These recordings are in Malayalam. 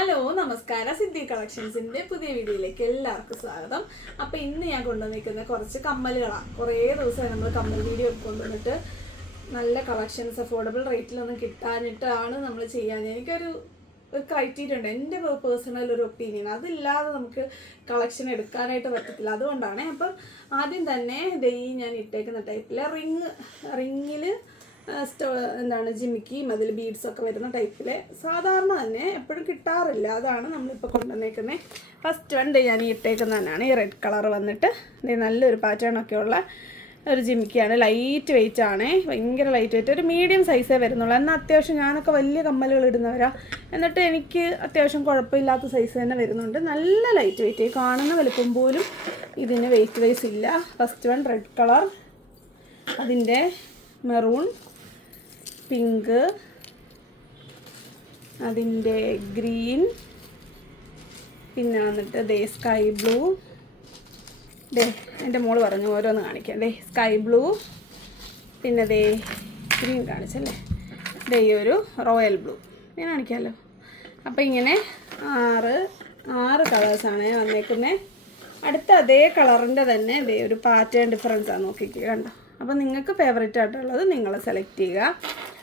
ഹലോ നമസ്കാരം, സിദ്ധി കളക്ഷൻസിൻ്റെ പുതിയ വീഡിയോയിലേക്ക് എല്ലാവർക്കും സ്വാഗതം. അപ്പോൾ ഇന്ന് ഞാൻ കൊണ്ടുവന്നിരിക്കുന്ന കുറച്ച് കമ്മലുകളാണ്. കുറേ ദിവസമായി നമ്മൾ കമ്മൽ വീഡിയോ കൊണ്ടുവന്നിട്ട് നല്ല കളക്ഷൻസ് അഫോർഡബിൾ റേറ്റിലൊന്നും കിട്ടാനിട്ടാണ് നമ്മൾ ചെയ്യാൻ. എനിക്കൊരു ക്രൈറ്റീരിയ ഉണ്ട്, എൻ്റെ പേഴ്സണൽ ഒരു ഒപ്പീനിയൻ. അതില്ലാതെ നമുക്ക് കളക്ഷൻ എടുക്കാനായിട്ട് പറ്റത്തില്ല. അതുകൊണ്ടാണ്. അപ്പം ആദ്യം തന്നെ ഞാൻ ഇട്ടേക്കുന്ന ടൈപ്പിൽ റിങ്ങിൽ എന്താണ് ജിമിക്കിയും അതിൽ ബീഡ്സൊക്കെ വരുന്ന ടൈപ്പിൽ സാധാരണ തന്നെ എപ്പോഴും കിട്ടാറില്ല. അതാണ് നമ്മളിപ്പോൾ കൊണ്ടുവന്നേക്കുന്നത്. ഫസ്റ്റ് വൺ ഞാൻ ഇട്ടേക്കുന്നത് തന്നെയാണ് ഈ റെഡ് കളർ വന്നിട്ട് നല്ലൊരു പാറ്റേണൊക്കെ ഉള്ള ഒരു ജിമിക്കിയാണ്. ലൈറ്റ് വെയിറ്റ് ആണ്, ഭയങ്കര ലൈറ്റ് വെയിറ്റ്. ഒരു മീഡിയം സൈസേ വരുന്നുള്ളൂ. എന്നാൽ അത്യാവശ്യം ഞാനൊക്കെ വലിയ കമ്മലുകൾ ഇടുന്നവരാ, എന്നിട്ട് എനിക്ക് അത്യാവശ്യം കുഴപ്പമില്ലാത്ത സൈസ് തന്നെ വരുന്നുണ്ട്. നല്ല ലൈറ്റ് വെയിറ്റ്, കാണുന്ന വലുപ്പം പോലും ഇതിന് വെയിറ്റ് വൈസ് ഇല്ല. ഫസ്റ്റ് വൺ റെഡ് കളർ, അതിൻ്റെ മെറൂൺ, പിങ്ക്, അതിൻ്റെ ഗ്രീൻ, പിന്നെ വന്നിട്ട് സ്കൈ ബ്ലൂ. എൻ്റെ മോള് പറഞ്ഞു ഓരോന്ന് കാണിക്കാം. സ്കൈ ബ്ലൂ, പിന്നെ ഗ്രീൻ കാണിച്ചല്ലേ. ഈ ഒരു റോയൽ ബ്ലൂ ഞാൻ കാണിക്കാമല്ലോ. അപ്പോൾ ഇങ്ങനെ ആറ് കളേഴ്സാണ് വന്നേക്കുന്നത്. അടുത്ത അതേ കളറിൻ്റെ തന്നെ ഒരു പാറ്റേൺ ഡിഫറൻസാണ്, നോക്കിക്കുക കണ്ടോ. അപ്പോൾ നിങ്ങൾക്ക് ഫേവറേറ്റ് ആയിട്ടുള്ളത് നിങ്ങൾ സെലക്ട് ചെയ്യുക.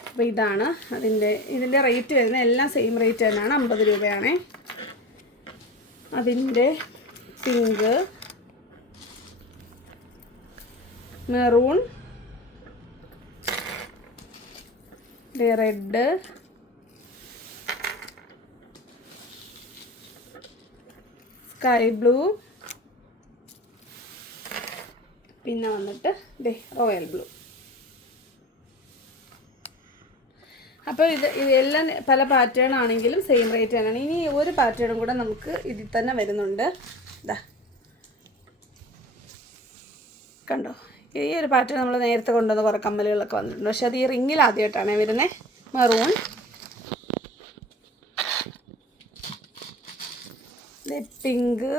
അപ്പോൾ ഇതാണ് ഇതിൻ്റെ റേറ്റ് വരുന്നത്. എല്ലാം സെയിം റേറ്റ് തന്നെയാണ്, 50 രൂപയാണ്. അതിൻ്റെ pink, maroon, red, sky blue, പിന്നെ വന്നിട്ട് റോയൽ ബ്ലൂ. അപ്പോൾ ഇതെല്ലാം പല പാറ്റേൺ ആണെങ്കിലും സെയിം റേറ്റ് തന്നെയാണ്. ഇനി ഒരു പാറ്റേണും കൂടെ നമുക്ക് ഇതിൽ തന്നെ വരുന്നുണ്ട്. കണ്ടോ, ഈ ഒരു പാറ്റേൺ നമ്മൾ നേരത്തെ കൊണ്ടുവന്ന കുറേ കമ്മലുകളൊക്കെ വന്നിട്ടുണ്ട്. പക്ഷെ അത് ഈ റിങ്ങിൽ ആദ്യമായിട്ടാണ് വരുന്നത്. മെറൂൺ, പിങ്ക്,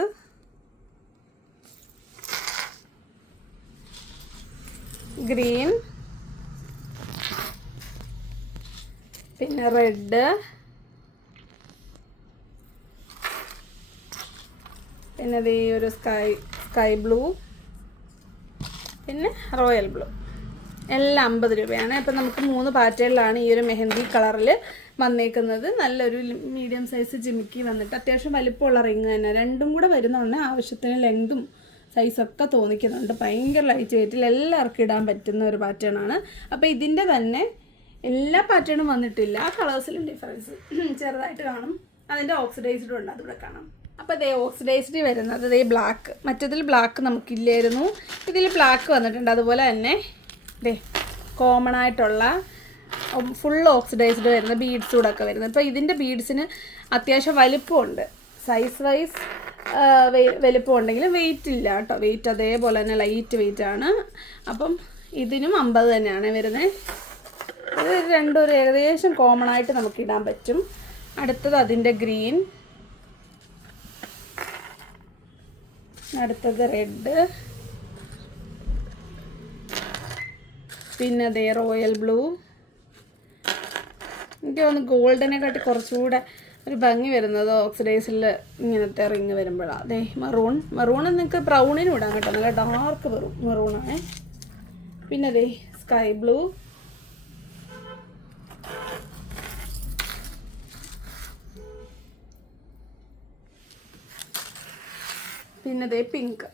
ഗ്രീൻ, പിന്നെ റെഡ്, പിന്നെ ഈ ഒരു സ്കൈ ബ്ലൂ, പിന്നെ റോയൽ ബ്ലൂ. എല്ലാം 50 രൂപയാണ്. അപ്പം നമുക്ക് 3 പാറ്റേണിലാണ് ഈ ഒരു മെഹന്തി കളറിൽ വന്നേക്കുന്നത്. നല്ലൊരു മീഡിയം സൈസ് ജിമിക്കി വന്നിട്ട് അത്യാവശ്യം വലിപ്പമുള്ള റിങ് തന്നെ. രണ്ടും കൂടെ വരുന്നതുകൊണ്ട് ആവശ്യത്തിന് ലെങ്തും സൈസൊക്കെ തോന്നിക്കുന്നുണ്ട്. ഭയങ്കര ലൈറ്റ് വെയിറ്റിൽ എല്ലാവർക്കും ഇടാൻ പറ്റുന്ന ഒരു പാറ്റേണാണ്. അപ്പോൾ ഇതിൻ്റെ തന്നെ എല്ലാ പാറ്റേണും വന്നിട്ടില്ല, കളേഴ്സിലും ഡിഫറൻസ് ചെറുതായിട്ട് കാണും. അതിൻ്റെ ഓക്സിഡൈസ്ഡും ഉണ്ട്, അതിവിടെ കാണാം. അപ്പോൾ ഓക്സിഡൈസ്ഡ് വരുന്നത് ബ്ലാക്ക്. മറ്റതിൽ ബ്ലാക്ക് നമുക്കില്ലായിരുന്നു, ഇതിൽ ബ്ലാക്ക് വന്നിട്ടുണ്ട്. അതുപോലെ തന്നെ കോമൺ ആയിട്ടുള്ള ഫുൾ ഓക്സിഡൈസ്ഡ് വരുന്ന ബീഡ്സ് കൂടെ ഒക്കെ വരുന്നത്. ഇപ്പോൾ ഇതിൻ്റെ ബീഡ്സിന് അത്യാവശ്യം വലിപ്പമുണ്ട്, സൈസ് വൈസ് വലിപ്പം ഉണ്ടെങ്കിലും വെയിറ്റ് ഇല്ല കേട്ടോ. വെയിറ്റ് അതേപോലെ തന്നെ ലൈറ്റ് വെയിറ്റ് ആണ്. അപ്പം ഇതിനും 50 തന്നെയാണ് വരുന്നത്. ഇത് രണ്ടും ഒരു ഏകദേശം കോമൺ ആയിട്ട് നമുക്ക് ഇടാൻ പറ്റും. അടുത്തത് അതിൻ്റെ ഗ്രീൻ, അടുത്തത് റെഡ്, പിന്നെ റോയൽ ബ്ലൂ. എനിക്ക് തോന്നുന്നു ഗോൾഡിനെക്കാട്ടി കുറച്ചുകൂടെ ഒരു ഭംഗി വരുന്നത് ഓക്സിഡൈസിൽ ഇങ്ങനത്തെ റിങ് വരുമ്പോഴാണ്. മെറൂൺ നിങ്ങൾക്ക് ബ്രൗണിനും ഇടാൻ കേട്ടോ, നല്ല ഡാർക്ക് മെറൂണാണ്. പിന്നെ സ്കൈ ബ്ലൂ, പിന്നെ പിങ്ക്.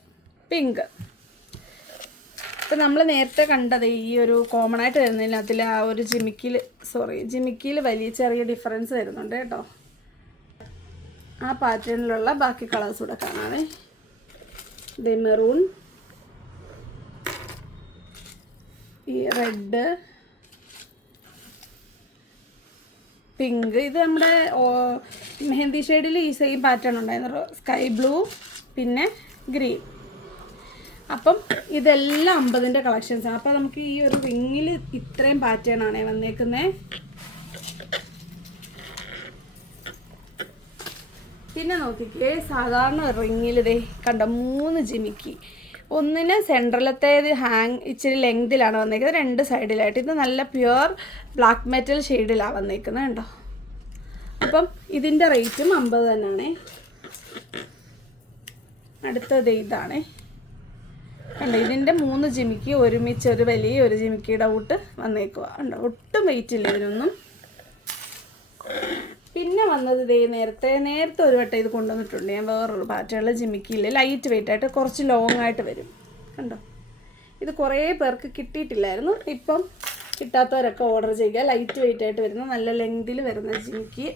ഇപ്പം നമ്മൾ നേരത്തെ കണ്ടത് ഈ ഒരു കോമൺ ആയിട്ട് വരുന്നതിൽ അതിൽ ആ ഒരു ജിമിക്കിയിൽ വലിയ ചെറിയ ഡിഫറൻസ് വരുന്നുണ്ട് കേട്ടോ. ആ പാറ്റേണിലുള്ള ബാക്കി കളേഴ്സ് കൂടെ കാണാവേ. മെറൂൺ, ഈ റെഡ്, പിങ്ക്. ഇത് നമ്മുടെ മെഹന്തി ഷെയ്ഡിൽ ഈ സെയിം പാറ്റേൺ ഉണ്ടായിരുന്നു. സ്കൈ ബ്ലൂ, പിന്നെ ഗ്രീൻ. അപ്പം ഇതെല്ലാം 50ൻ്റെ കളക്ഷൻസാണ്. അപ്പോൾ നമുക്ക് ഈ ഒരു റിങ്ങിൽ ഇത്രയും പാറ്റേൺ ആണ് വന്നേക്കുന്നത്. പിന്നെ നോക്കിക്കേ, സാധാരണ റിങ്ങിൽ കണ്ടോ 3 ജിമിക്കി. ഒന്നിന് സെൻട്രലത്തേത് ഇച്ചിരി ലെങ്തിലാണ് വന്നേക്കുന്നത്, 2 സൈഡിലായിട്ട്. ഇത് നല്ല പ്യുവർ ബ്ലാക്ക് മെറ്റൽ ഷെയ്ഡിലാണ് വന്നേക്കുന്നത് കേട്ടോ. അപ്പം ഇതിൻ്റെ റേറ്റും 50 തന്നെയാണേ. അടുത്തത് ഇതാണേ, കണ്ടോ ഇതിൻ്റെ 3 ജിമിക്ക് ഒരുമിച്ച് ഒരു വലിയ ഒരു ജിമിക്കിയുടെ ഔട്ട് വന്നേക്കുക. കണ്ടോ ഒട്ടും വെയിറ്റ് ഇല്ല ഇതിനൊന്നും. പിന്നെ വന്നത് നേരത്തെ ഒരു വട്ടം ഇത് കൊണ്ടുവന്നിട്ടുണ്ട് ഞാൻ, വേറൊരു പാറ്റേണിൽ ജിമിക്കിയില്ല, ലൈറ്റ് വെയിറ്റ് ആയിട്ട് കുറച്ച് ലോങ് ആയിട്ട് വരും. കണ്ടോ ഇത് കുറേ പേർക്ക് കിട്ടിയിട്ടില്ലായിരുന്നു, ഇപ്പം കിട്ടാത്തവരൊക്കെ ഓർഡർ ചെയ്യുക. ലൈറ്റ് വെയിറ്റ് ആയിട്ട് വരുന്ന നല്ല ലെങ്തിൽ വരുന്ന ജിമിക്ക്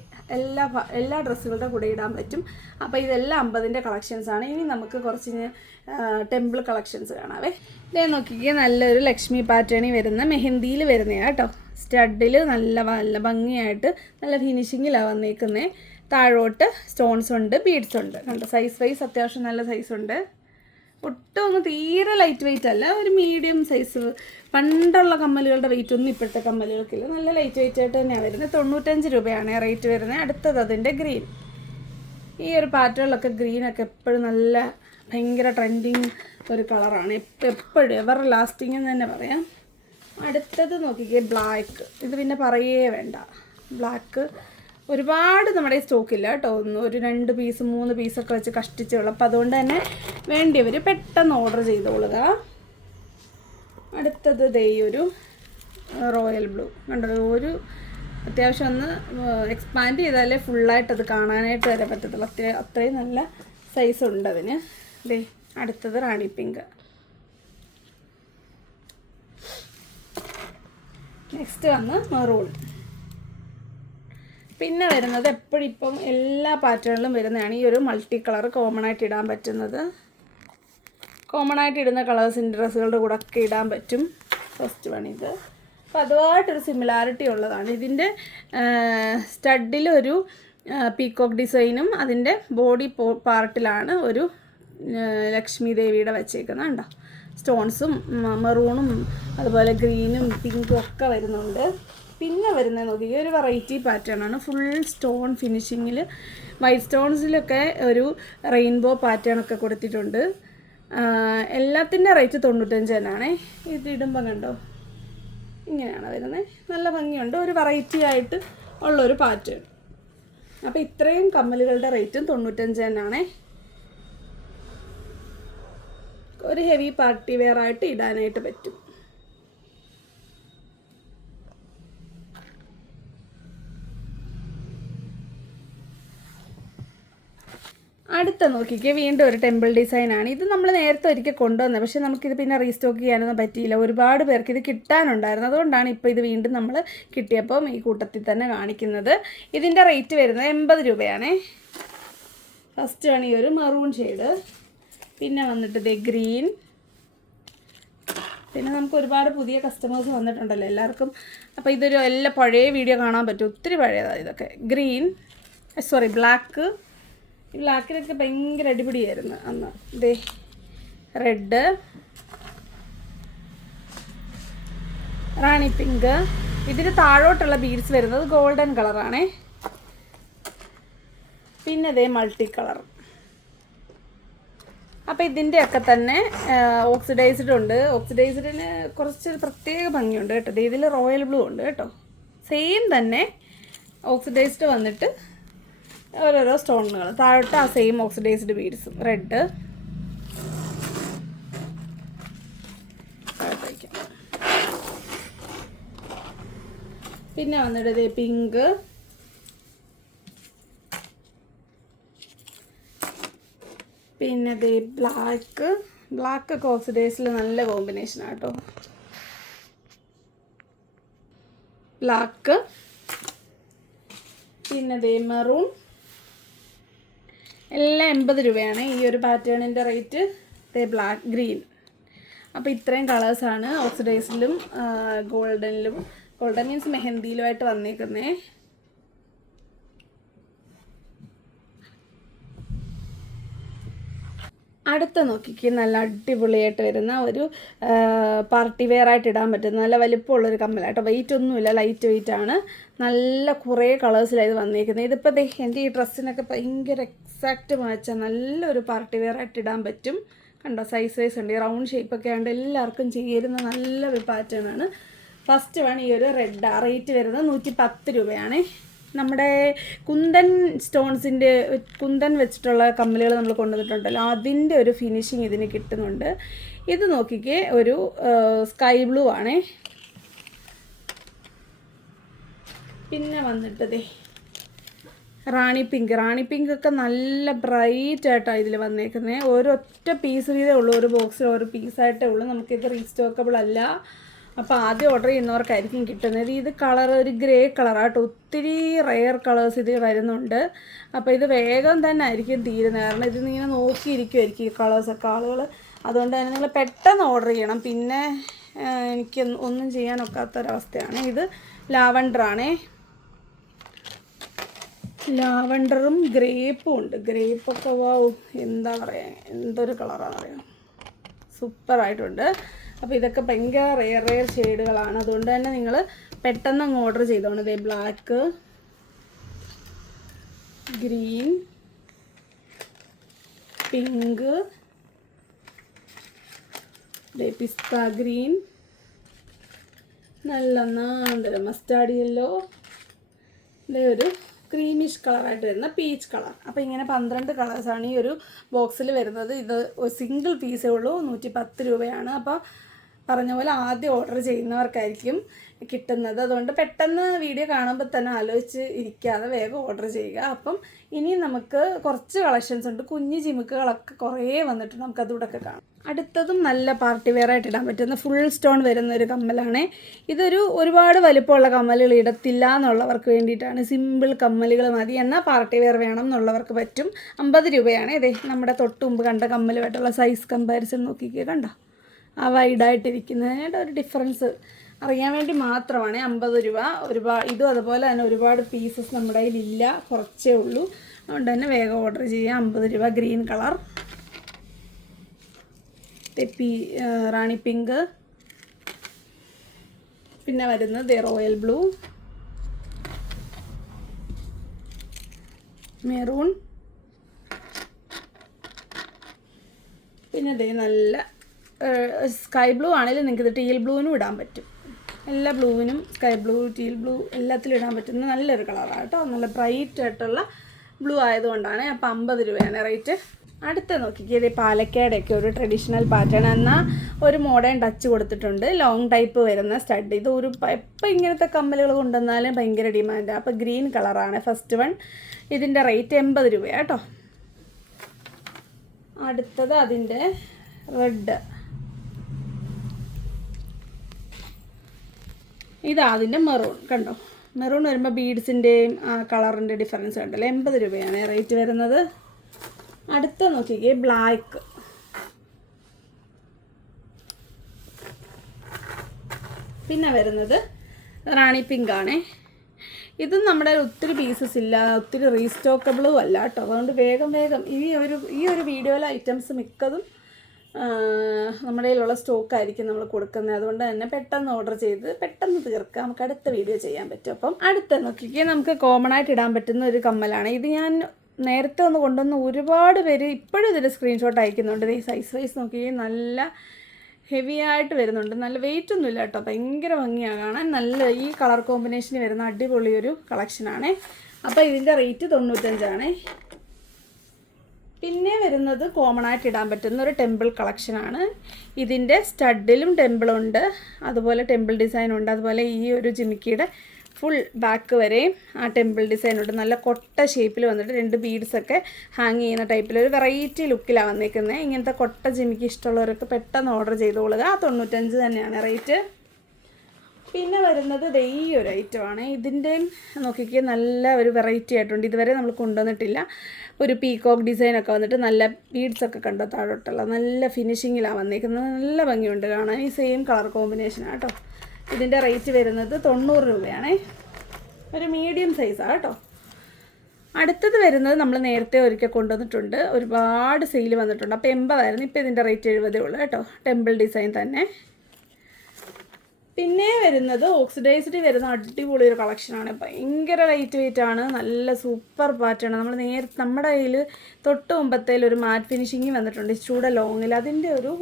എല്ലാ ഡ്രസ്സുകളുടെ കൂടെ ഇടാൻ പറ്റും. അപ്പോൾ ഇതെല്ലാം 50ൻ്റെ കളക്ഷൻസാണ്. ഇനി നമുക്ക് കുറച്ച് ടെമ്പിൾ കളക്ഷൻസ് കാണാവേ. ഇതേ നോക്കിക്കുക, നല്ലൊരു ലക്ഷ്മി പാറ്റേണിൽ വരുന്ന മെഹന്തിയിൽ വരുന്നതാണ് കേട്ടോ. സ്റ്റഡിൽ നല്ല ഭംഗിയായിട്ട് നല്ല ഫിനിഷിങ്ങിലാണ് വന്നേക്കുന്നത്. താഴോട്ട് സ്റ്റോൺസ് ഉണ്ട്, ബീഡ്സ് ഉണ്ട്. കണ്ടോ സൈസ് വൈസ് അത്യാവശ്യം നല്ല സൈസ് ഉണ്ട്. ഒട്ടും ഒന്ന് തീരെ ലൈറ്റ് വെയിറ്റ് അല്ല, ഒരു മീഡിയം സൈസ്. പണ്ടുള്ള കമ്മലുകളുടെ വെയിറ്റ് ഒന്നും ഇപ്പോഴത്തെ കമ്മലുകൾക്കില്ല, നല്ല ലൈറ്റ് വെയിറ്റ് ആയിട്ട് തന്നെയാണ് വരുന്നത്. 95 രൂപയാണ് റേറ്റ് വരുന്നത്. അടുത്തത് അതിൻ്റെ ഗ്രീൻ. ഈ ഒരു പാറ്റേണിലൊക്കെ ഗ്രീനൊക്കെ എപ്പോഴും നല്ല ഭയങ്കര ട്രെൻഡിങ് ഒരു കളറാണ്, എപ്പോഴും എവർ ലാസ്റ്റിംഗ് എന്ന് തന്നെ പറയാം. അടുത്തത് നോക്കിക്കേ, ബ്ലാക്ക്. ഇത് പിന്നെ പറയേ വേണ്ട, ബ്ലാക്ക് ഒരുപാട് നമ്മുടെ സ്റ്റോക്കില്ല കേട്ടോ. ഒരു 2 പീസ് 3 പീസൊക്കെ വെച്ച് കഷ്ടിച്ചുള്ളൂ. അപ്പോൾ അതുകൊണ്ട് തന്നെ വേണ്ടിയവർ പെട്ടെന്ന് ഓർഡർ ചെയ്തോളുക. അടുത്തത് ഒരു റോയൽ ബ്ലൂ. കണ്ടോ ഒരു അത്യാവശ്യം ഒന്ന് എക്സ്പാൻഡ് ചെയ്താലേ ഫുള്ളായിട്ടത് കാണാനായിട്ട് വരെ പറ്റത്തുള്ളൂ, അത്രയും നല്ല സൈസ് ഉണ്ട് അതിന്. അടുത്തത് റാണി പിങ്ക്. നെക്സ്റ്റ് വന്ന് മെറൂൺ. പിന്നെ വരുന്നത് എപ്പോഴും ഇപ്പം എല്ലാ പാറ്റേണിലും വരുന്നതാണ് ഈ ഒരു മൾട്ടി കളർ, കോമൺ ആയിട്ട് ഇടാൻ പറ്റുന്നത്. കോമൺ ആയിട്ട് ഇടുന്ന കളേഴ്സിൻ്റെ ഡ്രസ്സുകളുടെ കൂടെ ഒക്കെ ഇടാൻ പറ്റും. ഫസ്റ്റ് വൺ ഇത്. അപ്പോൾ അതുമായിട്ടൊരു സിമിലാരിറ്റി ഉള്ളതാണ്. ഇതിൻ്റെ സ്റ്റഡിലൊരു പീക്കോക്ക് ഡിസൈനും അതിൻ്റെ ബോഡി പാർട്ടിലാണ് ഒരു ലക്ഷ്മി ദേവിയുടെ വെച്ചേക്കുന്നത്. കണ്ടോ സ്റ്റോൺസും മെറൂണും അതുപോലെ ഗ്രീനും പിങ്കും ഒക്കെ വരുന്നുണ്ട്. പിന്നെ വരുന്നത് നോക്കി ഒരു വെറൈറ്റി പാറ്റേൺ ആണ്, ഫുൾ സ്റ്റോൺ ഫിനിഷിങ്ങിൽ. വൈറ്റ് സ്റ്റോൺസിലൊക്കെ ഒരു റെയിൻബോ പാറ്റേൺ ഒക്കെ കൊടുത്തിട്ടുണ്ട്. എല്ലാത്തിൻ്റെ റേറ്റ് 95 തന്നെയാണേ. ഇത് ഇടുമ്പം കണ്ടോ ഇങ്ങനെയാണ് വരുന്നത്, നല്ല ഭംഗിയുണ്ട്, ഒരു വെറൈറ്റി ആയിട്ട് ഉള്ളൊരു പാറ്റേൺ. അപ്പോൾ ഇത്രയും കമ്മലുകളുടെ റേറ്റും 95 തന്നെയാണേ. ഒരു ഹെവി പാർട്ടി വെയർ ആയിട്ട് ഇടാനായിട്ട് പറ്റും. അടുത്ത നോക്കിക്കേ, വീണ്ടും ഒരു ടെമ്പിൾ ഡിസൈനാണ്. ഇത് നമ്മൾ നേരത്തെ ഒരിക്കൽ കൊണ്ടുവന്നത്, പക്ഷേ നമുക്കിത് പിന്നെ റീസ്റ്റോക്ക് ചെയ്യാനൊന്നും പറ്റിയില്ല. ഒരുപാട് പേർക്ക് ഇത് കിട്ടാനുണ്ടായിരുന്നു, അതുകൊണ്ടാണ് ഇപ്പോൾ ഇത് വീണ്ടും നമ്മൾ കിട്ടിയപ്പം ഈ കൂട്ടത്തിൽ തന്നെ കാണിക്കുന്നത്. ഇതിൻ്റെ റേറ്റ് വരുന്നത് 80 രൂപയാണേ. ഫസ്റ്റ് ആണ് ഈ ഒരു മെറൂൺ ഷെയ്ഡ്. പിന്നെ വന്നിട്ട് ഗ്രീൻ. പിന്നെ നമുക്ക് ഒരുപാട് പുതിയ കസ്റ്റമേഴ്സ് വന്നിട്ടുണ്ടല്ലോ എല്ലാവർക്കും, അപ്പോൾ ഇതൊരു എല്ലാ പഴയ വീഡിയോ കാണാൻ പറ്റും, ഒത്തിരി പഴയതാണ് ഇതൊക്കെ. Green, black. ഈ ബ്ലാക്കിനൊക്കെ ഭയങ്കര അടിപൊളിയായിരുന്നു അന്ന്. റെഡ്, റാണി പിങ്ക്. ഇതിന് താഴോട്ടുള്ള ബീഡ്സ് വരുന്നത് ഗോൾഡൻ കളറാണേ. പിന്നെ മൾട്ടി കളർ. അപ്പോൾ ഇതിൻ്റെയൊക്കെ തന്നെ ഓക്സിഡൈസ്ഡ് ഉണ്ട്. ഓക്സിഡൈസ്ഡിന് കുറച്ച് പ്രത്യേക ഭംഗിയുണ്ട് കേട്ടോ. ഇതിൽ റോയൽ ബ്ലൂ ഉണ്ട് കേട്ടോ, സെയിം തന്നെ ഓക്സിഡൈസ്ഡ് വന്നിട്ട് ഓരോരോ സ്റ്റോണുകൾ. താഴോട്ട് ആ സെയിം ഓക്സിഡൈസ്ഡ് ബീഡ്സും. റെഡ്, പിന്നെ വന്നിട്ട് പിങ്ക്, പിന്നെ ബ്ലാക്ക്. ബ്ലാക്ക് ഒക്കെ ഓക്സിഡൈസിൽ നല്ല കോമ്പിനേഷനാണ് കേട്ടോ. ബ്ലാക്ക്, പിന്നെ മെറൂൺ. എല്ലാം 80 രൂപയാണ് ഈ ഒരു പാറ്റേണിൻ്റെ റേറ്റ്. Black, green. അപ്പോൾ ഇത്രയും കളേഴ്സാണ് ഓക്സിഡൈസിലും ഗോൾഡനിലും, ഗോൾഡൻ മീൻസ് മെഹന്തിയിലുമായിട്ട് വന്നേക്കുന്നത്. അടുത്ത നോക്കിക്ക്, നല്ല അടിപൊളിയായിട്ട് വരുന്ന ഒരു പാർട്ടി വെയർ ആയിട്ട് ഇടാൻ പറ്റുന്ന നല്ല വലിപ്പമുള്ളൊരു കമ്മലാട്ടോ. വെയിറ്റ് ഒന്നുമില്ല, ലൈറ്റ് വെയിറ്റ് ആണ്. നല്ല കുറേ കളേഴ്സിലാണ് ഇത് വന്നിരിക്കുന്നത്. ഇതിപ്പോൾ എൻ്റെ ഈ ഡ്രസ്സിനൊക്കെ ഭയങ്കര എക്സാക്റ്റ് മാച്ചാൽ നല്ലൊരു പാർട്ടി വെയർ ആയിട്ട് ഇടാൻ പറ്റും. കണ്ടോ സൈസ് വൈസ് ഉണ്ട്, ഈ റൗണ്ട് ഷേപ്പൊക്കെ ആയതുകൊണ്ട് എല്ലാവർക്കും ചേരുന്ന നല്ലൊരു പാറ്റേൺ ആണ്. ഫസ്റ്റ് വൺ ഈ ഒരു റെഡ്. റേറ്റ് വരുന്നത് 110 രൂപയാണ്. നമ്മുടെ കുന്തൻ സ്റ്റോൺസിൻ്റെ കുന്തൻ വെച്ചിട്ടുള്ള കമ്മലുകൾ നമ്മൾ കൊണ്ടുവന്നിട്ടുണ്ടല്ലോ, അതിൻ്റെ ഒരു ഫിനിഷിങ് ഇതിന് കിട്ടുന്നുണ്ട്. ഇത് നോക്കിക്കേ, ഒരു സ്കൈ ബ്ലൂ ആണേ. പിന്നെ വന്നിട്ടതേ റാണി പിങ്ക് ഒക്കെ നല്ല ബ്രൈറ്റ് ആയിട്ടാണ് ഇതിൽ വന്നേക്കുന്നത്. ഒരൊറ്റ പീസ് വീതേ ഉള്ളൂ, ഒരു ബോക്സിൽ ഒരു പീസായിട്ടേ ഉള്ളൂ. നമുക്കിത് റീസ്റ്റോക്കബിൾ അല്ല. അപ്പോൾ ആദ്യം ഓർഡർ ചെയ്യുന്നവർക്കായിരിക്കും കിട്ടുന്നത്. ഇത് കളർ ഒരു ഗ്രേ കളറാട്ടോ, ഒത്തിരി റെയർ കളേഴ്സ് ഇതിൽ വരുന്നുണ്ട്. അപ്പോൾ ഇത് വേഗം തന്നെ ആയിരിക്കും തീരുന്നത്, കാരണം ഇത് ഇങ്ങനെ നോക്കിയിരിക്കുമായിരിക്കും ഈ കളേഴ്സൊക്കെ ആളുകൾ. അതുകൊണ്ട് തന്നെ നിങ്ങൾ പെട്ടെന്ന് ഓർഡർ ചെയ്യണം. പിന്നെ എനിക്ക് ഒന്നും ചെയ്യാനൊക്കാത്തൊരവസ്ഥയാണ്. ഇത് ലാവണ്ടറാണേ, ലാവണ്ടറും ഗ്രേപ്പും ഉണ്ട്. ഗ്രേപ്പൊക്കെ വാവ്, എന്താ പറയുക, എന്തൊരു കളറാണെന്ന് അറിയാം, സൂപ്പറായിട്ടുണ്ട്. അപ്പോൾ ഇതൊക്കെ ഭയങ്കര റെയർ ഷെയ്ഡുകളാണ്. അതുകൊണ്ട് തന്നെ നിങ്ങൾ പെട്ടെന്ന് അങ്ങ് ഓർഡർ ചെയ്തോണം. ഇതേ ബ്ലാക്ക്, ഗ്രീൻ, പിങ്ക്, ഇതേ പിസ്ത ഗ്രീൻ, നല്ല നാന്തരം മസ്റ്റാർഡ് യെല്ലോ, ഇതേ ഒരു ക്രീമിഷ് കളറായിട്ട് വരുന്ന പീച്ച് കളർ. അപ്പോൾ ഇങ്ങനെ 12 കളേഴ്സാണ് ഈ ഒരു ബോക്സിൽ വരുന്നത്. ഇത് ഒരു സിംഗിൾ പീസേ ഉള്ളൂ, 110 രൂപയാണ്. അപ്പോൾ പറഞ്ഞ പോലെ ആദ്യം ഓർഡർ ചെയ്യുന്നവർക്കായിരിക്കും കിട്ടുന്നത്. അതുകൊണ്ട് പെട്ടെന്ന് വീഡിയോ കാണുമ്പോൾ തന്നെ ആലോചിച്ച് ഇരിക്കാതെ വേഗം ഓർഡർ ചെയ്യുക. അപ്പം ഇനി നമുക്ക് കുറച്ച് കളക്ഷൻസ് ഉണ്ട്, കുഞ്ഞു ജിമുക്കുകളൊക്കെ കുറേ വന്നിട്ടുണ്ട്, നമുക്കതുകൂടെയൊക്കെ കാണാം. അടുത്തതും നല്ല പാർട്ടി വെയർ ആയിട്ട് ഇടാൻ പറ്റുന്ന ഫുൾ സ്റ്റോൺ വരുന്ന ഒരു കമ്മലാണ്. ഇതൊരു ഒരുപാട് വലിപ്പമുള്ള കമ്മലുകൾ ഇടത്തില്ല എന്നുള്ളവർക്ക് വേണ്ടിയിട്ടാണ്. സിമ്പിൾ കമ്മലുകൾ മതി, എന്നാൽ പാർട്ടി വെയർ വേണം എന്നുള്ളവർക്ക് പറ്റും. 50 രൂപയാണ്. ഇതേ നമ്മുടെ തൊട്ടുമുമ്പ് കണ്ട കമ്മലുമായിട്ടുള്ള സൈസ് കമ്പാരിസൺ നോക്കിക്കേ, കണ്ടോ ആ വൈഡായിട്ടിരിക്കുന്നതിനായിട്ട് ഒരു ഡിഫറൻസ് അറിയാൻ വേണ്ടി മാത്രമാണ് 50 രൂപ. ഇതും അതുപോലെ തന്നെ ഒരുപാട് പീസസ് നമ്മുടെ കയ്യിലില്ല, കുറച്ചേ ഉള്ളൂ. അതുകൊണ്ട് തന്നെ വേഗം ഓർഡർ ചെയ്യാം. 50 രൂപ. ഗ്രീൻ കളർ, റാണി പിങ്ക്, പിന്നെ വരുന്നത് റോയൽ ബ്ലൂ, മെറൂൺ, പിന്നെ ദേ നല്ല സ്കൈ ബ്ലൂ ആണെങ്കിലും നിങ്ങൾക്ക് ഇത് ടീൽ ബ്ലൂവിനും ഇടാൻ പറ്റും. എല്ലാ ബ്ലൂവിനും, സ്കൈ ബ്ലൂ, ടീൽ ബ്ലൂ എല്ലാത്തിലും ഇടാൻ പറ്റുന്ന നല്ലൊരു കളറാണ് കേട്ടോ. നല്ല ബ്രൈറ്റ് ആയിട്ടുള്ള ബ്ലൂ ആയതുകൊണ്ടാണ്. അപ്പോൾ 50 രൂപയാണ് റേറ്റ്. അടുത്ത നോക്കിക്കേ, ഇത് പാലക്കാടൊക്കെ ഒരു ട്രഡീഷണൽ പാറ്റേൺ, എന്നാൽ ഒരു മോഡേൺ ടച്ച് കൊടുത്തിട്ടുണ്ട്. ലോങ് ടൈപ്പ് വരുന്ന സ്റ്റഡ്. ഇത് ഒരു എപ്പോൾ ഇങ്ങനത്തെ കമ്മലുകൾ കൊണ്ടുവന്നാലും ഭയങ്കര ഡിമാൻഡാണ്. അപ്പോൾ ഗ്രീൻ കളറാണ് ഫസ്റ്റ് വൺ. ഇതിൻ്റെ റേറ്റ് 80 രൂപയാണ് കേട്ടോ. അടുത്തത് അതിൻ്റെ റെഡ്, ഇതാ അതിൻ്റെ മെറൂൺ. കണ്ടോ, മെറൂൺ വരുമ്പോൾ ബീഡ്സിൻ്റെയും ആ കളറിൻ്റെ ഡിഫറൻസ് കണ്ടല്ലോ. 80 രൂപയാണ് റേറ്റ് വരുന്നത്. അടുത്ത നോക്കിക്കേ, ബ്ലാക്ക്. പിന്നെ വരുന്നത് റാണി പിങ്ക് ആണേ. ഇതും നമ്മുടെ ഒത്തിരി പീസസ് ഇല്ല, ഒത്തിരി റീസ്റ്റോക്കബിളും അല്ല കേട്ടോ. അതുകൊണ്ട് വേഗം ഈ ഒരു വീഡിയോയിലെ ഐറ്റംസ് മിക്കതും നമ്മുടെ കയ്യിലുള്ള സ്റ്റോക്കായിരിക്കും നമ്മൾ കൊടുക്കുന്നത്. അതുകൊണ്ട് തന്നെ പെട്ടെന്ന് ഓർഡർ ചെയ്ത് പെട്ടെന്ന് തീർക്കാം, നമുക്ക് അടുത്ത വീഡിയോ ചെയ്യാൻ പറ്റും. അപ്പം അടുത്ത നോക്കിക്കേ, നമുക്ക് കോമൺ ആയിട്ട് ഇടാൻ പറ്റുന്ന ഒരു കമ്മലാണ്. ഇത് ഞാൻ നേരത്തെ ഒന്ന് കൊണ്ടുവന്ന് ഒരുപാട് പേര് ഇപ്പോഴും ഇതിൻ്റെ സ്ക്രീൻഷോട്ട് അയക്കുന്നുണ്ട്. ഈ സൈസ് വൈസ് നോക്കിക്കേ, നല്ല ഹെവി ആയിട്ട് വരുന്നുണ്ട്. നല്ല വെയിറ്റ് ഒന്നുമില്ല കേട്ടോ, ഭയങ്കര ഭംഗിയാണ് കാണാൻ. നല്ല ഈ കളർ കോമ്പിനേഷന് വരുന്ന അടിപൊളി ഒരു കളക്ഷനാണ്. അപ്പോൾ ഇതിൻ്റെ റേറ്റ് 95 പിന്നെ വരുന്നത് കോമൺ ആയിട്ട് ഇടാൻ പറ്റുന്ന ഒരു ടെമ്പിൾ കളക്ഷനാണ്. ഇതിൻ്റെ സ്റ്റഡിലും ടെമ്പിളുണ്ട്, അതുപോലെ ടെമ്പിൾ ഡിസൈനുണ്ട്. അതുപോലെ ഈ ഒരു ജിമിക്കിയുടെ ഫുൾ ബാക്ക് വരെയും ആ ടെമ്പിൾ ഡിസൈനുണ്ട്. നല്ല കൊട്ട ഷേപ്പിൽ വന്നിട്ട് 2 ബീഡ്സൊക്കെ ഹാങ് ചെയ്യുന്ന ടൈപ്പിൽ ഒരു വെറൈറ്റി ലുക്കിലാണ് വന്നിരിക്കുന്നത്. ഇങ്ങനത്തെ കൊട്ട ജിമിക്ക് ഇഷ്ടമുള്ളവരൊക്കെ പെട്ടെന്ന് ഓർഡർ ചെയ്തോളുക. 95 തന്നെയാണ് റേറ്റ്. പിന്നെ വരുന്നത് ഈ ഒരു ഐറ്റമാണ്. ഇതിൻ്റെയും നോക്കിക്കേ, നല്ല ഒരു വെറൈറ്റി ആയിട്ടുണ്ട്. ഇതുവരെ നമ്മൾ കൊണ്ടുവന്നിട്ടില്ല. ഒരു പീകോക്ക് ഡിസൈനൊക്കെ വന്നിട്ട് നല്ല ബീഡ്സൊക്കെ കണ്ടോ താഴോട്ടുള്ള നല്ല ഫിനിഷിങ്ങിലാണ് വന്നിരിക്കുന്നത്. നല്ല ഭംഗിയുണ്ട് കാണാൻ. ഈ സെയിം കളർ കോമ്പിനേഷനാണ് കേട്ടോ. ഇതിൻ്റെ റേറ്റ് വരുന്നത് 90 രൂപയാണേ. ഒരു മീഡിയം സൈസാണ് കേട്ടോ. അടുത്തത് വരുന്നത് നമ്മൾ നേരത്തെ ഒരിക്കൽ കൊണ്ടുവന്നിട്ടുണ്ട്, ഒരുപാട് സെയിൽ വന്നിട്ടുണ്ട്. അപ്പോൾ 80 ഇപ്പോൾ ഇതിൻ്റെ റേറ്റ് 70 ഉള്ളൂ കേട്ടോ. ടെമ്പിൾ ഡിസൈൻ തന്നെ. പിന്നെ വരുന്നത് ഓക്സിഡൈസ്ഡ് വരുന്ന അടിപൊളി ഒരു കളക്ഷനാണ്. ഭയങ്കര ലൈറ്റ് വെയിറ്റ് ആണ്, നല്ല സൂപ്പർ പാറ്റേൺ. നമ്മുടെ കയ്യിൽ തൊട്ട് മുമ്പത്തേൽ ഒരു മാറ്റ് ഫിനിഷിങ് വന്നിട്ടുണ്ട് ഇച്ചിരൂടെ ലോങ്ങിൽ. അതിൻ്റെ ഒരു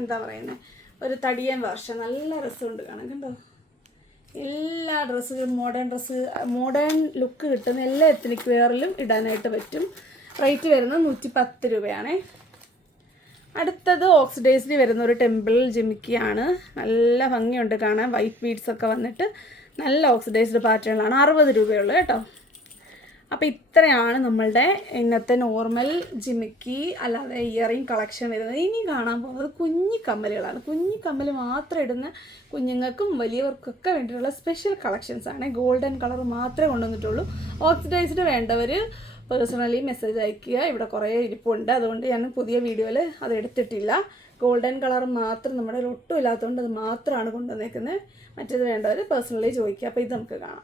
എന്താ പറയുന്നത്, ഒരു തടിയൻ വർഷം നല്ല രസമുണ്ട് കാണാൻ. കണ്ടോ, എല്ലാ ഡ്രസ്സുകളും മോഡേൺ ലുക്ക് കിട്ടുന്ന എല്ലാ എത്നിക് വെയറിലും ഇടാനായിട്ട് പറ്റും. റേറ്റ് വരുന്നത് 110 രൂപയാണ്. അടുത്തത് ഓക്സിഡൈസ്ഡ് വരുന്ന ഒരു ടെമ്പിൾ ജിമിക്കിയാണ്. നല്ല ഭംഗിയുണ്ട് കാണാൻ. വൈറ്റ് ബീഡ്സ് ഒക്കെ വന്നിട്ട് നല്ല ഓക്സിഡൈസ്ഡ് പാറ്റേണിലാണ്. 60 രൂപയുള്ളൂ കേട്ടോ. അപ്പോൾ ഇത്രയാണ് നമ്മളുടെ ഇന്നത്തെ നോർമൽ ജിമിക്കി അല്ലാതെ ഇയറിംഗ് കളക്ഷൻ വരുന്നത്. ഇനി കാണാൻ പോകുന്നത് കുഞ്ഞി കമ്മലുകളാണ്. കുഞ്ഞി കമ്മൽ മാത്രം ഇടുന്ന കുഞ്ഞുങ്ങൾക്കും വലിയവർക്കൊക്കെ വേണ്ടിയിട്ടുള്ള സ്പെഷ്യൽ കളക്ഷൻസാണ്. ഗോൾഡൻ കളർ മാത്രമേ കൊണ്ടുവന്നിട്ടുള്ളൂ. ഓക്സിഡൈസ്ഡ് വേണ്ടവർ പേഴ്സണലി മെസ്സേജ് അയക്കുക. ഇവിടെ കുറേ ഇരിപ്പുണ്ട്, അതുകൊണ്ട് ഞാൻ പുതിയ വീഡിയോയിൽ അത് എടുത്തിട്ടില്ല. ഗോൾഡൻ കളർ മാത്രം നമ്മുടെ ഒട്ടും ഇല്ലാത്തതുകൊണ്ട് അത് മാത്രമാണ് കൊണ്ടുവന്നേക്കുന്നത്. മറ്റേത് വേണ്ടവർ പേഴ്സണലി ചോദിക്കുക. അപ്പോൾ ഇത് നമുക്ക് കാണാം.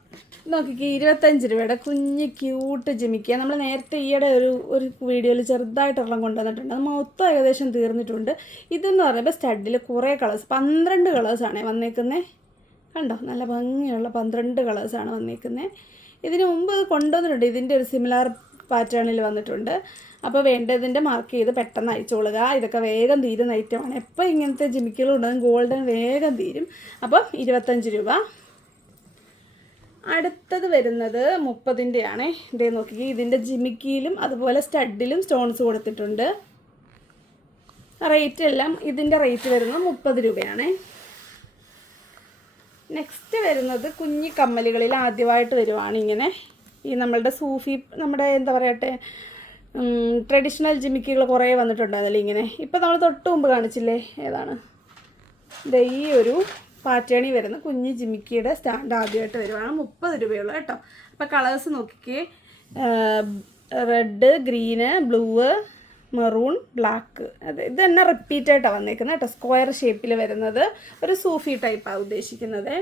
നോക്കിക്ക് 25 രൂപയുടെ കുഞ്ഞ് ക്യൂട്ട് ജിമിക്കുക. നമ്മൾ നേരത്തെ ഈയിടെ ഒരു വീഡിയോയിൽ ചെറുതായിട്ടൊരെണ്ണം കൊണ്ടുവന്നിട്ടുണ്ട്. അത് മൊത്തം ഏകദേശം തീർന്നിട്ടുണ്ട്. ഇതെന്ന് പറയുമ്പോൾ സ്റ്റഡിൽ കുറേ കളേഴ്സ് 12 കളേഴ്സാണ് വന്നേക്കുന്നത്. കണ്ടോ, നല്ല ഭംഗിയുള്ള 12 കളേഴ്സാണ് വന്നേക്കുന്നത്. ഇതിന് മുമ്പ് അത് കൊണ്ടുവന്നിട്ടുണ്ട്. ഇതിൻ്റെ ഒരു സിമിലർ പാറ്റേണിൽ വന്നിട്ടുണ്ട്. അപ്പോൾ വേണ്ടതിൻ്റെ മാർക്ക് ചെയ്ത് പെട്ടെന്ന് അയച്ചോളുക. ഇതൊക്കെ വേഗം തീരുന്ന ഐറ്റമാണ്. എപ്പോൾ ഇങ്ങനത്തെ ജിമിക്കുകൾ ഉണ്ടെങ്കിൽ ഗോൾഡൻ വേഗം തീരും. അപ്പം 25 രൂപ. അടുത്തത് വരുന്നത് 30-ൻ്റെ ആണ്. ഇതേ നോക്കി, ഇതിൻ്റെ ജിമിക്കിയിലും അതുപോലെ സ്റ്റഡിലും സ്റ്റോൺസ് കൊടുത്തിട്ടുണ്ട്. റേറ്റ് എല്ലാം ഇതിൻ്റെ റേറ്റ് വരുന്നത് 30 രൂപയാണ്. നെക്സ്റ്റ് വരുന്നത് കുഞ്ഞി കമ്മലുകളിൽ ആദ്യമായിട്ട് വരുവാണ് ഇങ്ങനെ ഈ നമ്മളുടെ സൂഫി, നമ്മുടെ എന്താ പറയട്ടെ, ട്രഡീഷണൽ ജിമിക്കുകൾ കുറേ വന്നിട്ടുണ്ട് അതിൽ ഇങ്ങനെ. ഇപ്പോൾ നമ്മൾ തൊട്ട് മുമ്പ് കാണിച്ചില്ലേ, ഏതാണ് ഈ ഒരു പാറ്റേണിൽ വരുന്ന കുഞ്ഞ് ജിമിക്കിയുടെ സ്റ്റാൻഡ് ആദ്യമായിട്ട് വരുവാണ്. 30 രൂപയുള്ളൂ കേട്ടോ. അപ്പോൾ കളേഴ്സ് നോക്കിക്കേ, red, green, blue, maroon, black. ഇത് തന്നെ റിപ്പീറ്റായിട്ടാണ് വന്നേക്കുന്നത് കേട്ടോ. സ്ക്വയർ ഷേപ്പിൽ വരുന്നത് ഒരു സൂഫി ടൈപ്പാണ് ഉദ്ദേശിക്കുന്നത്.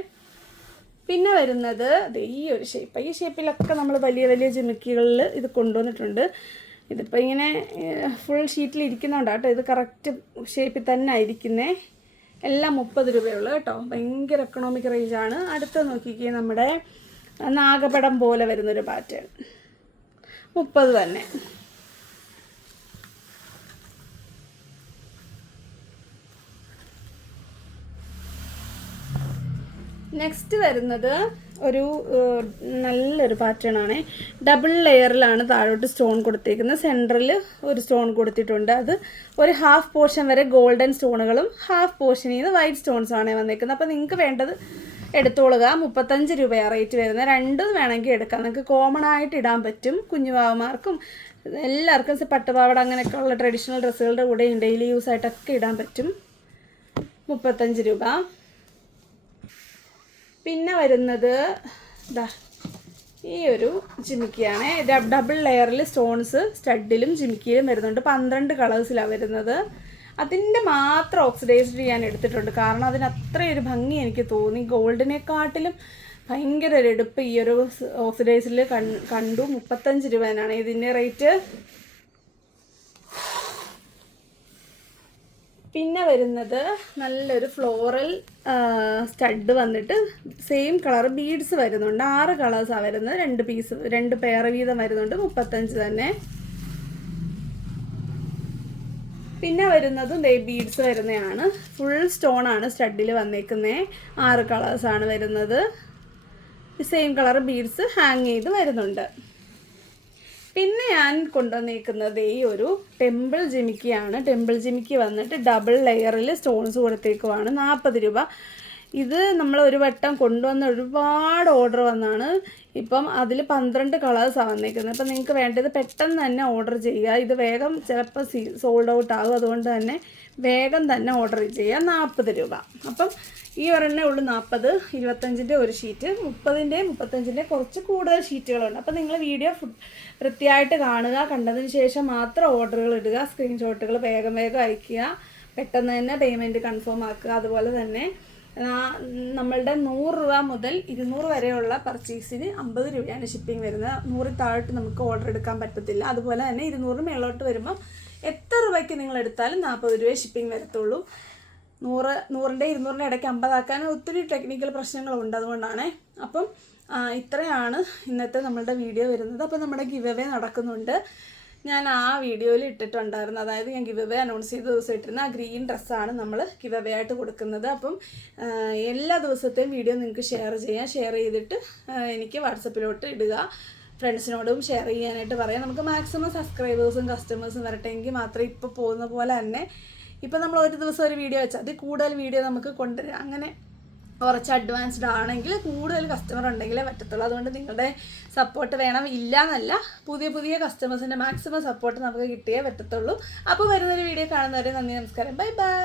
പിന്നെ വരുന്നത് ഈ ഒരു ഷേപ്പ്. ഈ ഷേപ്പിലൊക്കെ നമ്മൾ വലിയ വലിയ ജിമിക്കികളിൽ ഇത് കൊണ്ടുവന്നിട്ടുണ്ട്. ഇതിപ്പോൾ ഇങ്ങനെ ഫുൾ ഷീറ്റിൽ ഇരിക്കുന്നതുകൊണ്ടാണ് കേട്ടോ. ഇത് കറക്റ്റ് ഷേപ്പിൽ തന്നെ ആയിരിക്കുന്നത്. എല്ലാം 30 രൂപയുള്ളൂ കേട്ടോ. ഭയങ്കര എക്കണോമിക് റേഞ്ചാണ്. അടുത്ത് നോക്കിക്കേ, നമ്മുടെ നാഗപടം പോലെ വരുന്നൊരു പാറ്റേൺ 30 തന്നെ. നെക്സ്റ്റ് വരുന്നത് ഒരു നല്ലൊരു പാറ്റേൺ ആണ്. ഡബിൾ ലെയറിലാണ് താഴോട്ട് സ്റ്റോൺ കൊടുത്തേക്കുന്നത്. സെൻറ്ററിൽ ഒരു സ്റ്റോൺ കൊടുത്തിട്ടുണ്ട്. അത് ഒരു ഹാഫ് പോർഷൻ വരെ ഗോൾഡൻ സ്റ്റോണുകളും ഹാഫ് പോർഷനിൽ നിന്ന് വൈറ്റ് സ്റ്റോൺസുമാണ് വന്നേക്കുന്നത്. അപ്പോൾ നിങ്ങൾക്ക് വേണ്ടത് എടുത്തോളുക. 35 രൂപയാണ് റേറ്റ് വരുന്നത്. രണ്ടും വേണമെങ്കിൽ എടുക്കാം. നിങ്ങൾക്ക് കോമൺ ആയിട്ട് ഇടാൻ പറ്റും. കുഞ്ഞുപാവമാർക്കും എല്ലാവർക്കും പട്ടുപാവട അങ്ങനെയൊക്കെ ഉള്ള ട്രഡീഷണൽ ഡ്രസ്സുകളുടെ കൂടെയും ഡെയിലി യൂസ് ആയിട്ടൊക്കെ ഇടാൻ പറ്റും. 35 രൂപ. പിന്നെ വരുന്നത് ഈ ഒരു ജിമിക്കിയാണ്. ഡബിൾ ലെയറിൽ സ്റ്റോൺസ് സ്റ്റഡിലും ജിമിക്കിയിലും വരുന്നുണ്ട്. 12 കളേഴ്സിലാണ് വരുന്നത്. അതിൻ്റെ മാത്രം ഓക്സിഡൈസ്ഡ് ഞാൻ എടുത്തിട്ടുണ്ട്. കാരണം അതിന് അത്രയൊരു ഭംഗി എനിക്ക് തോന്നി. ഗോൾഡിനെക്കാട്ടിലും ഭയങ്കര ഒരു എടുപ്പ് ഈ ഒരു ഓക്സിഡൈസിൽ കണ്ടു. 35 രൂപയാണ് ഇതിൻ്റെ റേറ്റ്. പിന്നെ വരുന്നത് നല്ലൊരു ഫ്ലോറൽ സ്റ്റഡ് വന്നിട്ട് സെയിം കളർ ബീഡ്സ് വരുന്നുണ്ട്. 6 കളേഴ്സാണ് വരുന്നത്. 2 പെയർ വീതം വരുന്നുണ്ട്. 35 തന്നെ. പിന്നെ വരുന്നതും ബീഡ്സ് വരുന്നതാണ്. ഫുൾ സ്റ്റോൺ ആണ് സ്റ്റഡിൽ വന്നേക്കുന്നത്. 6 കളേഴ്സാണ് വരുന്നത്. സെയിം കളർ ബീഡ്സ് ഹാങ് ചെയ്ത് വരുന്നുണ്ട്. പിന്നെ ഞാൻ കൊണ്ടുവന്നേക്കുന്നത് ഈ ഒരു ടെമ്പിൾ ജിമിക്കിയാണ്. ടെമ്പിൾ ജിമിക്കി വന്നിട്ട് ഡബിൾ ലെയറിൽ സ്റ്റോൺസ് കൊടുത്തേക്കുവാണ്. 40 രൂപ. ഇത് നമ്മൾ ഒരു വട്ടം കൊണ്ടുവന്ന ഒരുപാട് ഓർഡർ വന്നാണ്. ഇപ്പം അതിൽ 12 കളേഴ്സാണ് വന്നേക്കുന്നത്. അപ്പം നിങ്ങൾക്ക് വേണ്ടത് പെട്ടെന്ന് തന്നെ ഓർഡർ ചെയ്യുക. ഇത് വേഗം ചിലപ്പോൾ സോൾഡ് ഔട്ട് ആകും. അതുകൊണ്ട് തന്നെ വേഗം തന്നെ ഓർഡർ ചെയ്യുക. 40 രൂപ. അപ്പം ഈ ഒരെണ്ണേ ഉള്ളൂ 40. 25-ൻ്റെ ഒരു ഷീറ്റ്, 30-ൻ്റെയും 35-ൻ്റെയും കുറച്ച് കൂടുതൽ ഷീറ്റുകളുണ്ട്. അപ്പോൾ നിങ്ങൾ വീഡിയോ വൃത്തിയായിട്ട് കാണുക. കണ്ടതിന് ശേഷം മാത്രം ഓർഡറുകൾ ഇടുക. സ്ക്രീൻഷോട്ടുകൾ വേഗം അയയ്ക്കുക. പെട്ടെന്ന് തന്നെ പേയ്മെൻറ്റ് കൺഫേം ആക്കുക. അതുപോലെ തന്നെ നമ്മളുടെ 100 രൂപ മുതൽ 200 വരെയുള്ള പർച്ചേസിന് 50 രൂപയാണ് ഷിപ്പിംഗ് വരുന്നത്. 100 താഴോട്ട് നമുക്ക് ഓർഡർ എടുക്കാൻ പറ്റത്തില്ല. അതുപോലെ തന്നെ 200 മേളോട്ട് വരുമ്പോൾ എത്ര രൂപയ്ക്ക് നിങ്ങൾ എടുത്താലും 40 രൂപ ഷിപ്പിംഗ് വരത്തുള്ളൂ. 100-ൻ്റെ 200-ൻ്റെ ഇടയ്ക്ക് 50 ആക്കാൻ ഒത്തിരി ടെക്നിക്കൽ പ്രശ്നങ്ങളുണ്ട്. അതുകൊണ്ടാണ്. അപ്പം ഇത്രയാണ് ഇന്നത്തെ നമ്മളുടെ വീഡിയോ വരുന്നത്. അപ്പോൾ നമ്മുടെ ഗിവ് അവേ നടക്കുന്നുണ്ട്. ഞാൻ ആ വീഡിയോയിൽ ഇട്ടിട്ടുണ്ടായിരുന്നു. അതായത് ഞാൻ ഗിവ് അവേ അനൗൺസ് ചെയ്ത ദിവസം ഇട്ടിരുന്ന ആ ഗ്രീൻ ഡ്രസ്സാണ് നമ്മൾ ഗിവ് അവേ ആയിട്ട് കൊടുക്കുന്നത്. അപ്പം എല്ലാ ദിവസത്തെയും വീഡിയോ നിങ്ങൾക്ക് ഷെയർ ചെയ്യാം. ഷെയർ ചെയ്തിട്ട് എനിക്ക് വാട്സപ്പിലോട്ട് ഇടുക. ഫ്രണ്ട്സിനോടും ഷെയർ ചെയ്യാനായിട്ട് പറയാം. നമുക്ക് മാക്സിമം സബ്സ്ക്രൈബേഴ്സും കസ്റ്റമേഴ്സും വരട്ടെങ്കിൽ മാത്രമേ ഇപ്പോൾ പോകുന്ന പോലെ തന്നെ ഇപ്പോൾ നമ്മൾ ഒരു ദിവസം ഒരു വീഡിയോ വെച്ചാൽ അതിൽ കൂടുതൽ വീഡിയോ നമുക്ക് കൊണ്ടുവരാം. അങ്ങനെ കുറച്ച് അഡ്വാൻസ്ഡ് ആണെങ്കിൽ കൂടുതൽ കസ്റ്റമർ ഉണ്ടെങ്കിലേ പറ്റത്തുള്ളൂ. അതുകൊണ്ട് നിങ്ങളുടെ സപ്പോർട്ട് വേണം. ഇല്ല എന്നല്ല, പുതിയ കസ്റ്റമേഴ്സിൻ്റെ മാക്സിമം സപ്പോർട്ട് നമുക്ക് കിട്ടിയേ പറ്റത്തുള്ളൂ. അപ്പോൾ വരുന്നൊരു വീഡിയോ കാണുന്നവരെ നന്ദി, നമസ്കാരം, ബൈ ബൈ.